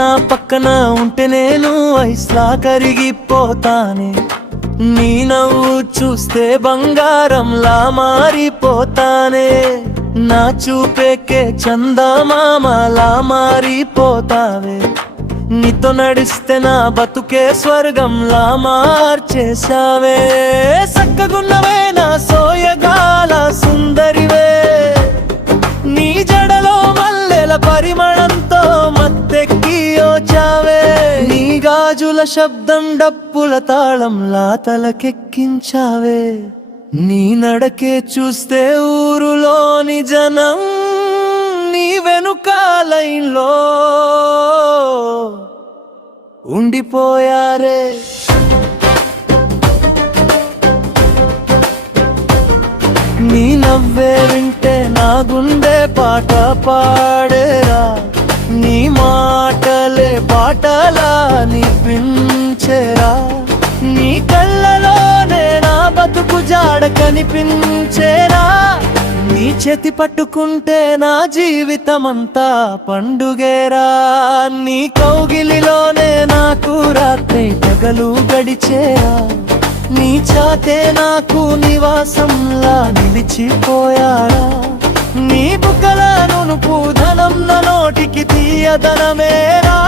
నా పక్కన ఉంటే నేను ఐస్లా కరిగిపోతానే, నీ నవ్వు చూస్తే బంగారంలా మారిపోతానే, నా చూపేకే చందమామలా మారిపోతావే, నీతో నడిస్తే నా బతుకే స్వర్గంలా మార్చేశావే, సక్కగున్నవే నా సోయగాల సుందరివే, నీ జడలో మల్లెల పరిమళంతో మత్తెక్కి వచ్చావే, నీ గాజుల శబ్దం డప్పుల తాళంలా తలకెక్కించావే, నీ నడకే చూస్తే ఊరులోని జనం నీ వెనుక లైన్లో ఉండిపోయారే. నీ నవ్వే వింటే నా గుండె పాట పాడేరా, నీ మాటలే పాటలా నిపించేరా, నీ కళ్ళలోనే నా బతుకు జాడ కనిపించేరా, నీ చేతి పట్టుకుంటే నా జీవితమంతా పండుగేరా, నీ కౌగిలిలోనే నాకు రాత్రి పగలు గడిచేరా, నీ చాతే నాకు నివాసంలా నిలిచిపోయారా, నీ బుగ్గల నునుపు ధనం నా నోటికి తీయదనమేరా,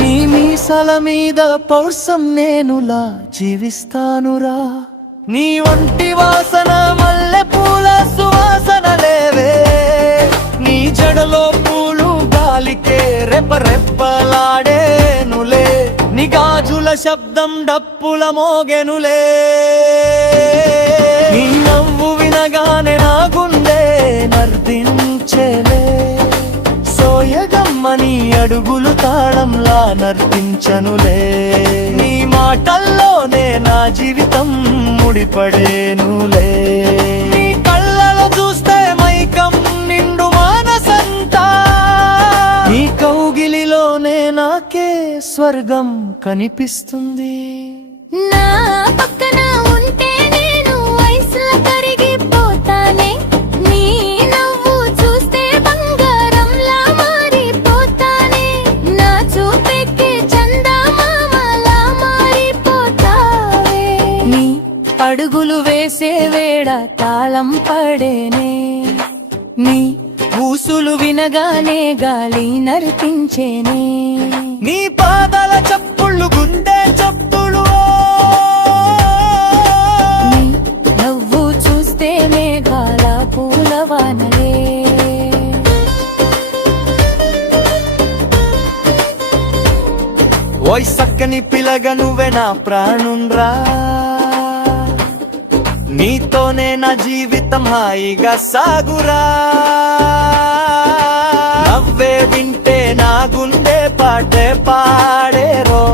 నీ మీసాల మీద పౌర్సం నేనులా జీవిస్తానురా, నీ ఒంటి వాసన మల్లె పూల సువాసన లేవే, నీ జడలో పూలు గాలికే రెప్పరెప్పలాడేనులే, నీ గాజుల శబ్దం డప్పుల మోగెనులే, నీ నవ్వు వినగానే నా గుండె నర్తించేలే, సోయగమ్మని అడుగులు తాళంలా నర్తించనులే, నీ మాటల్లోనే నా జీవితం ముడిపడేనులే, నీ కళ్ళలో చూస్తే మైకం నిండు మానసంతా, నీ కౌగిలిలోనే నాకే స్వర్గం కనిపిస్తుంది. నా పక్కన ఉంటే నేను ఐస్లా కరిగిపోతానే, నీ నవ్వు చూస్తే బంగారంలా మారిపోతానే, నా చూపెక్కే చందమామలా మారిపోతావే, నీ అడుగులు వేసే వేడ తాళం పడేనే, నీ ఊసులు వినగానే గాలి నర్తించేనే, నీ పాదాల చప్పుళ్ళు గుండె చప్పుడు, నీ నవ్వు చూస్తే మేఘాల పూలవానలే, ఓయ్ సక్కని పిలగ నువ్వే నా ప్రాణుంరా, నీతోనే నా జీవితం హాయిగా సాగురా, నవ్వే వింటే నా గుండె పాటే పాడేరో,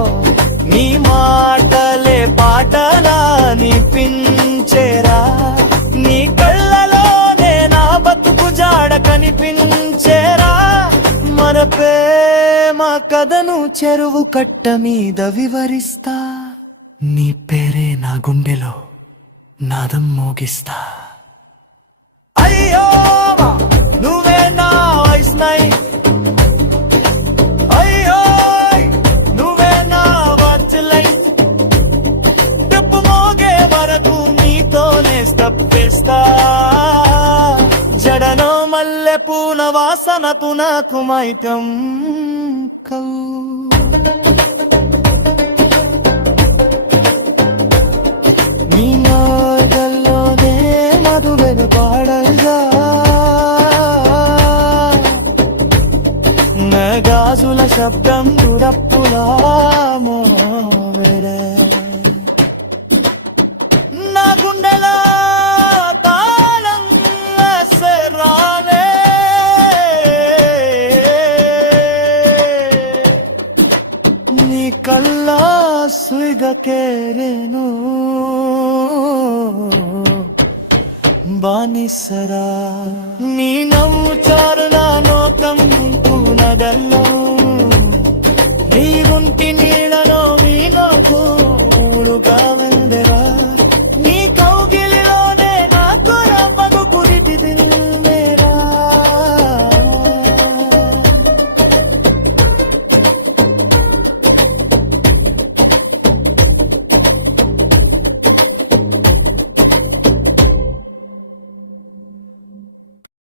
నీ మాటలే పాటలా నిపించేరా, నీ కళ్ళలోనే నా బతుకు జాడ కనిపించేరా, మన ప్రేమ కథను చెరువు కట్ట మీద వివరిస్తా, నీ పేరే నా గుండెలో నాదం మోగిస్తా. అయ్యో నువ్వే నా వాయిస్ నై, అయ్యో నువ్వే నా వాచ్ లైట్, ట్రిప్ మోగే వరకు నీతోనే స్టెప్ వేస్తా, జడనో మల్లె పూల వాసనకు నాకు మైకం కౌ. నీ మాటల్లోనే మధువెను పాడగా, నా గాజుల శబ్దం దుడప్పులా మోవెడే, నా గుండెలా తాళం వేసేరాలే, నీ కళ్ళ సుయిగకేరేను బానిసరా, నీ నవ్వు చారుల నోకం నగల్లో, నీ